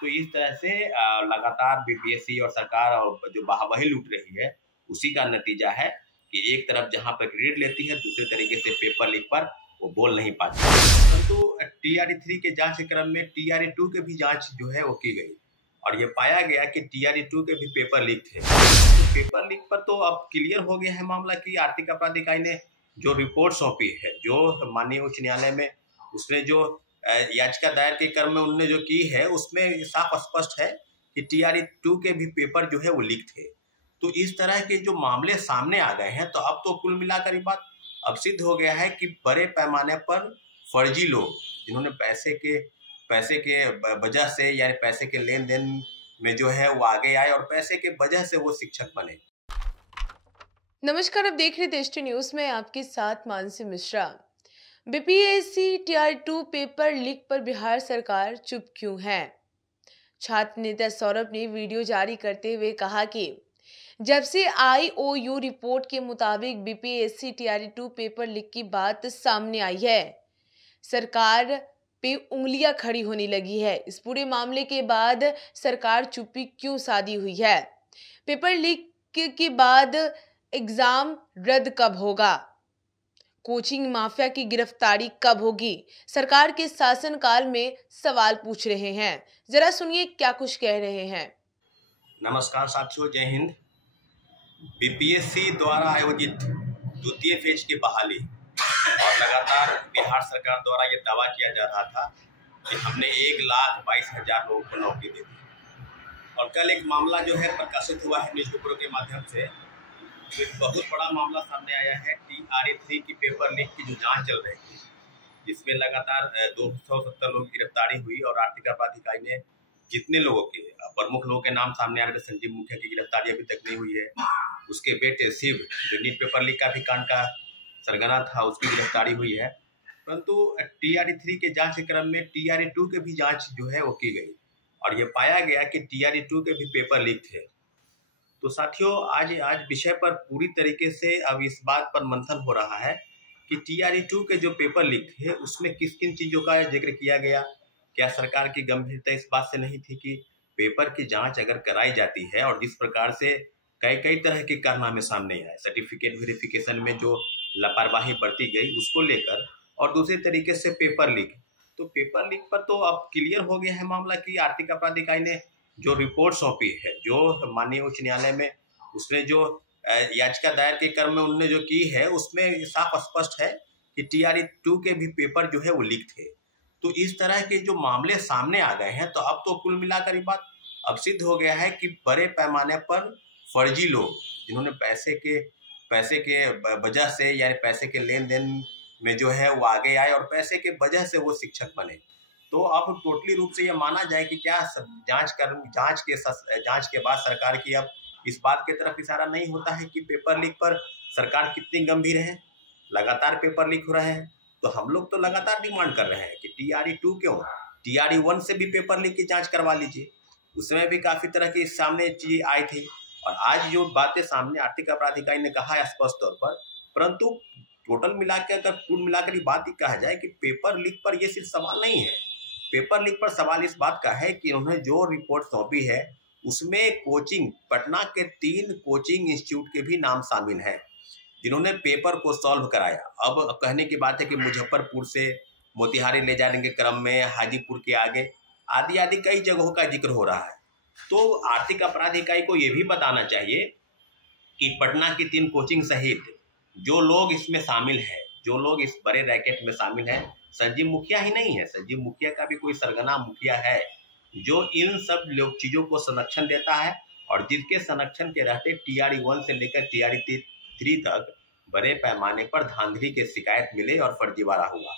तो इस तरह से लगातार बीपीएससी और सरकार और जो वाहवाही लूट रही है उसी का नतीजा है कि एक तरफ जहां पर क्रेडिट लेती है, दूसरे तरीके से पेपर लीक पर वो बोल नहीं पाती। परंतु TRE-3 के जांच के क्रम में TRE-2 के भी जांच जो है वो की गई और ये पाया गया कि TRE-2 के भी पेपर लीक थे। तो पेपर लीक पर तो अब क्लियर हो गया है मामला कि आर्थिक अपराध इकाई ने जो रिपोर्ट सौंपी है, जो माननीय उच्च न्यायालय में उसने जो याचिका दायर के क्रम में उन्होंने जो की है उसमें साफ स्पष्ट है कि TRE-2 के भी पेपर जो है वो लीक थे। तो इस तरह के जो मामले सामने आ गए हैं तो अब तो कुल मिलाकर ये बात अब सिद्ध हो गया है कि बड़े पैमाने पर फर्जी लोग जिन्होंने पैसे के वजह से यानी पैसे के लेन देन में जो है वो आगे आए और पैसे के वजह से वो शिक्षक बने। नमस्कार, आप देख रहे देश न्यूज में आपके साथ Mansi Mishra. BPSC TRE-2 paper leak पर बिहार सरकार चुप क्यों है? छात्र नेता सौरभ ने वीडियो जारी करते हुए कहा कि जब से IOU रिपोर्ट के मुताबिक बीपीएससी TRE-2 पेपर लीक की बात सामने आई है, सरकार पे उंगलियां खड़ी होने लगी है। इस पूरे मामले के बाद सरकार चुप्पी क्यों साधी हुई है? पेपर लीक के बाद एग्जाम रद्द कब होगा? कोचिंग माफिया की गिरफ्तारी कब होगी? सरकार के शासनकाल में सवाल पूछ रहे हैं। जरा सुनिए क्या कुछ कह रहे हैं। नमस्कार साथियों, जय हिंद। बीपीएससी द्वारा आयोजित द्वितीय फेज की बहाली और लगातार बिहार सरकार द्वारा ये दावा किया जा रहा था कि हमने 1,22,000 लोगों को नौकरी दे दी। और कल एक मामला जो है प्रकाशित हुआ है न्यूज़पेपरों के माध्यम से, एक बहुत बड़ा मामला सामने आया है। TRE-3 की पेपर लीक की जो जांच चल रही थी, जिसमें लगातार 270 लोग की गिरफ्तारी हुई और आर्थिक अपराध इकाई ने जितने लोगों के प्रमुख लोगों के नाम सामने आ रहे थे, संजीव मुखिया की गिरफ्तारी अभी तक नहीं हुई है। उसके बेटे शिव, जो नीट पेपर लीक का भी कांड का सरगना था, उसकी गिरफ्तारी हुई है। परंतु TRE-3 के जांच के क्रम में TRE-2 के भी जांच जो है वो की गई और ये पाया गया कि TRE-2 के भी पेपर लीक थे। तो साथियों, आज विषय पर पूरी तरीके से अब इस बात पर मंथन हो रहा है कि TRE-2 के जो पेपर लीक थे उसमें किन किन चीज़ों का जिक्र किया गया। क्या सरकार की गंभीरता इस बात से नहीं थी कि पेपर की जांच अगर कराई जाती है और जिस प्रकार से कई तरह के कारनामे सामने आए, सर्टिफिकेट वेरिफिकेशन में जो लापरवाही बरती गई उसको लेकर, और दूसरे तरीके से पेपर लीक, तो पेपर लीक पर तो अब क्लियर हो गया है मामला कि आर्थिक अपराध इकाई ने जो रिपोर्ट सौंपी है, जो माननीय उच्च न्यायालय में उसने जो याचिका दायर के क्रम में उन्होंने जो की है उसमें साफ स्पष्ट है कि TRE-2 के भी पेपर जो है वो लीक थे। तो इस तरह के जो मामले सामने आ गए हैं तो अब तो कुल मिलाकर ये बात अब सिद्ध हो गया है कि बड़े पैमाने पर फर्जी लोग जिन्होंने पैसे के वजह से यानी पैसे के लेन देन में जो है वो आगे आए और पैसे के वजह से वो शिक्षक बने। तो अब टोटली रूप से ये माना जाए कि क्या जांच के बाद सरकार की अब इस बात की तरफ इशारा नहीं होता है कि पेपर लीक पर सरकार कितनी गंभीर है। लगातार पेपर लीक हो रहे हैं तो हम लोग तो लगातार डिमांड कर रहे हैं कि TRE-2 क्यों, TRE-1 से भी पेपर लीक की जांच करवा लीजिए। उसमें भी काफी तरह की सामने चीजें आई थी और आज जो बातें सामने आर्थिक अपराध इकाई ने कहा है स्पष्ट तौर पर, परंतु टोटल मिलाकर अगर कुल मिलाकर ये बात ही कहा जाए कि पेपर लीक पर ये सिर्फ सवाल नहीं है। पेपर लीक पर सवाल इस बात का है कि उन्होंने जो रिपोर्ट सौंपी है उसमें पटना के 3 कोचिंग इंस्टीट्यूट के भी नाम शामिल हैं जिन्होंने पेपर को सॉल्व कराया। अब कहने की बात है कि मुजफ्फरपुर से मोतिहारी ले जाने के क्रम में हाजीपुर के आगे आदि कई जगहों का जिक्र हो रहा है। तो आर्थिक अपराध इकाई को ये भी बताना चाहिए कि पटना की 3 कोचिंग सहित जो लोग इसमें शामिल हैं, जो लोग इस बड़े रैकेट में शामिल हैं, संजीव मुखिया ही नहीं है, संजीव मुखिया का भी कोई सरगना मुखिया है जो इन सब चीजों को संरक्षण देता है और जिसके संरक्षण के रहते TRE-1 से लेकर TRE-3 तक बड़े पैमाने पर धांधली के शिकायत मिले और फर्जीवाड़ा हुआ।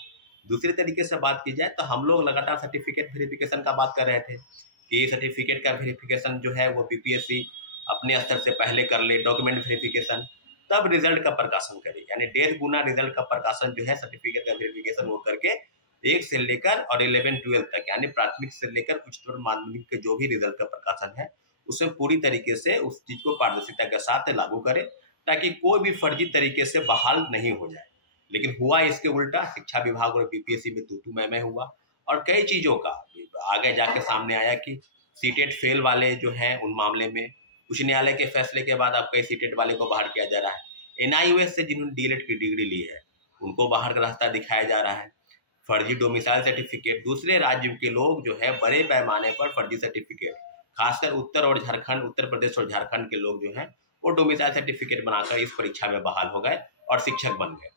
दूसरे तरीके से बात की जाए तो हम लोग लगातार सर्टिफिकेट वेरिफिकेशन का बात कर रहे थे कि सर्टिफिकेट का वेरिफिकेशन जो है वो बीपीएससी अपने स्तर से पहले कर ले, डॉक्यूमेंट वेरिफिकेशन, तब रिजल्ट का प्रकाशन करे। यानी 1.5 गुना रिजल्ट का प्रकाशन जो है सर्टिफिकेट का वेरिफिकेशन वो करके 1 से लेकर और 11-12 तक यानी प्राथमिक से लेकर उच्चतर माध्यमिक के जो भी रिजल्ट का प्रकाशन है उसमें पूरी तरीके से उस चीज को पारदर्शिता के साथ लागू करे ताकि कोई भी फर्जी तरीके से बहाल नहीं हो जाए। लेकिन हुआ इसके उल्टा, शिक्षा विभाग और बीपीएससी में तू मैं हुआ और कई चीज़ों का आगे जाके सामने आया कि सीटेट फेल वाले जो हैं उन मामले में उच्च न्यायालय के फैसले के बाद अब कई सीटेट वाले को बाहर किया जा रहा है। NIOS से जिन्होंने डीएलएड की डिग्री ली है उनको बाहर का रास्ता दिखाया जा रहा है। फर्जी डोमिसाइल सर्टिफिकेट, दूसरे राज्यों के लोग जो है बड़े पैमाने पर फर्जी सर्टिफिकेट, खासकर उत्तर प्रदेश और झारखंड के लोग जो हैं वो डोमिसाइल सर्टिफिकेट बनाकर इस परीक्षा में बहाल हो गए और शिक्षक बन गए।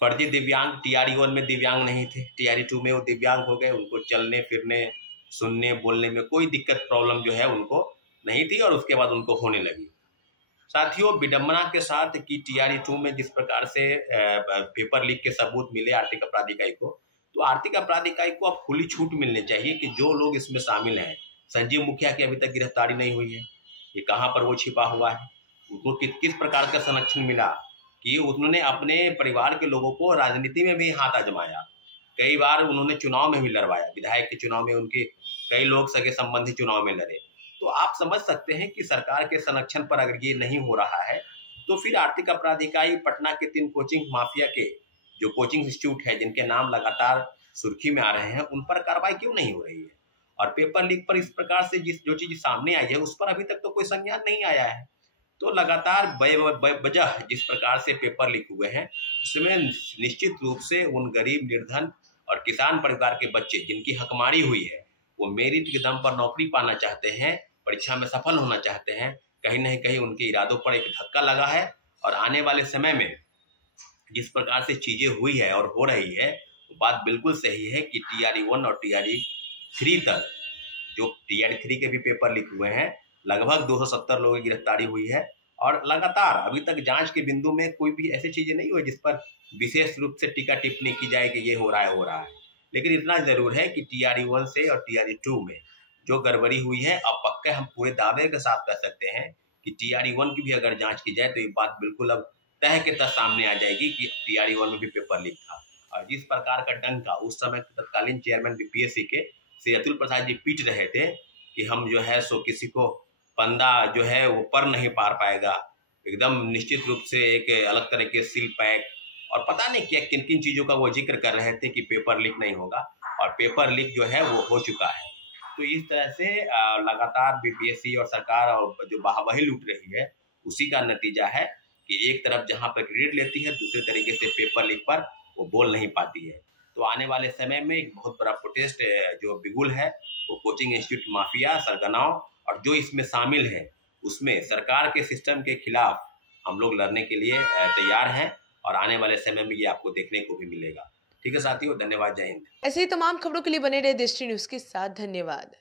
फर्जी दिव्यांग, TRE-1 में दिव्यांग नहीं थे, TRE-2 में वो दिव्यांग हो गए, उनको चलने फिरने सुनने बोलने में कोई दिक्कत प्रॉब्लम जो है उनको नहीं थी और उसके बाद उनको होने लगी। साथियों, विडंबना के साथ कि TRE-2 में जिस प्रकार से पेपर लीक के सबूत मिले आर्थिक अपराध इकाई को, तो आर्थिक अपराध इकाई को अब खुली छूट मिलनी चाहिए कि जो लोग इसमें शामिल हैं, संजीव मुखिया की अभी तक गिरफ्तारी नहीं हुई है, ये कहाँ पर वो छिपा हुआ है, उनको किस प्रकार का संरक्षण मिला कि उन्होंने अपने परिवार के लोगों को राजनीति में भी हाथ आजमाया, कई बार उन्होंने चुनाव में भी लड़वाया, विधायक के चुनाव में उनके कई लोग सगे संबंधी चुनाव में लड़े। तो आप समझ सकते हैं कि सरकार के संरक्षण पर अगर ये नहीं हो रहा है तो फिर आर्थिक अपराध इकाई पटना के 3 कोचिंग माफिया के जो कोचिंग इंस्टीट्यूट है जिनके नाम लगातार सुर्खी में आ रहे हैं उन पर कार्रवाई क्यों नहीं हो रही है। और पेपर लीक पर इस प्रकार से जो चीज सामने आई है उस पर अभी तक तो कोई संज्ञान नहीं आया है। तो लगातार बेवजह जिस प्रकार से पेपर लीक हुए हैं उसमें निश्चित रूप से उन गरीब, निर्धन और किसान परिवार के बच्चे जिनकी हकमारी हुई है, वो मेरिट के दम पर नौकरी पाना चाहते हैं, परीक्षा में सफल होना चाहते हैं, कहीं न कहीं उनके इरादों पर एक धक्का लगा है। और आने वाले समय में जिस प्रकार से चीजें हुई है और हो रही है वो बात बिल्कुल सही है कि TRE-1 और TRE-3 तक, जो TRE-3 के भी पेपर लीक हुए हैं, लगभग 270 लोगों की गिरफ्तारी हुई है और लगातार अभी तक जांच के बिंदु में कोई भी ऐसी चीजें नहीं हुई जिस पर विशेष रूप से टीका टिप्पणी की जाए कि ये हो रहा है। लेकिन इतना जरूर है कि TRE-1 से और TRE-2 में जो गड़बड़ी हुई है, अब पक्का हम पूरे दावे के साथ कह सकते हैं कि TRE-1 की भी अगर जांच की जाए तो ये बात बिल्कुल अब तह के तह सामने आ जाएगी कि TRE-1 में भी पेपर लीक था। और जिस प्रकार का डंका उस समय तत्कालीन चेयरमैन BPSC के श्री अतुल प्रसाद जी पीट रहे थे कि हम जो है सो किसी को पंदा जो है वो पर नहीं पार पाएगा, एकदम निश्चित रूप से एक अलग तरह के सील पैक और पता नहीं क्या किन किन चीज़ों का वो जिक्र कर रहे थे कि पेपर लीक नहीं होगा, और पेपर लीक जो है वो हो चुका है। तो इस तरह से लगातार BPSC और सरकार और जो वाहवाही लूट रही है उसी का नतीजा है कि एक तरफ जहां पर क्रेडिट लेती है दूसरे तरीके से पेपर लीक पर वो बोल नहीं पाती है। तो आने वाले समय में एक बहुत बड़ा प्रोटेस्ट जो बिगुल है वो कोचिंग इंस्टीट्यूट माफिया, सरगनाओं और जो इसमें शामिल है उसमें सरकार के सिस्टम के खिलाफ हम लोग लड़ने के लिए तैयार हैं और आने वाले समय में ये आपको देखने को भी मिलेगा। ठीक है साथियों, धन्यवाद, जय हिंद। ऐसे ही तमाम खबरों के लिए बने रहे दृष्टि न्यूज के साथ। धन्यवाद।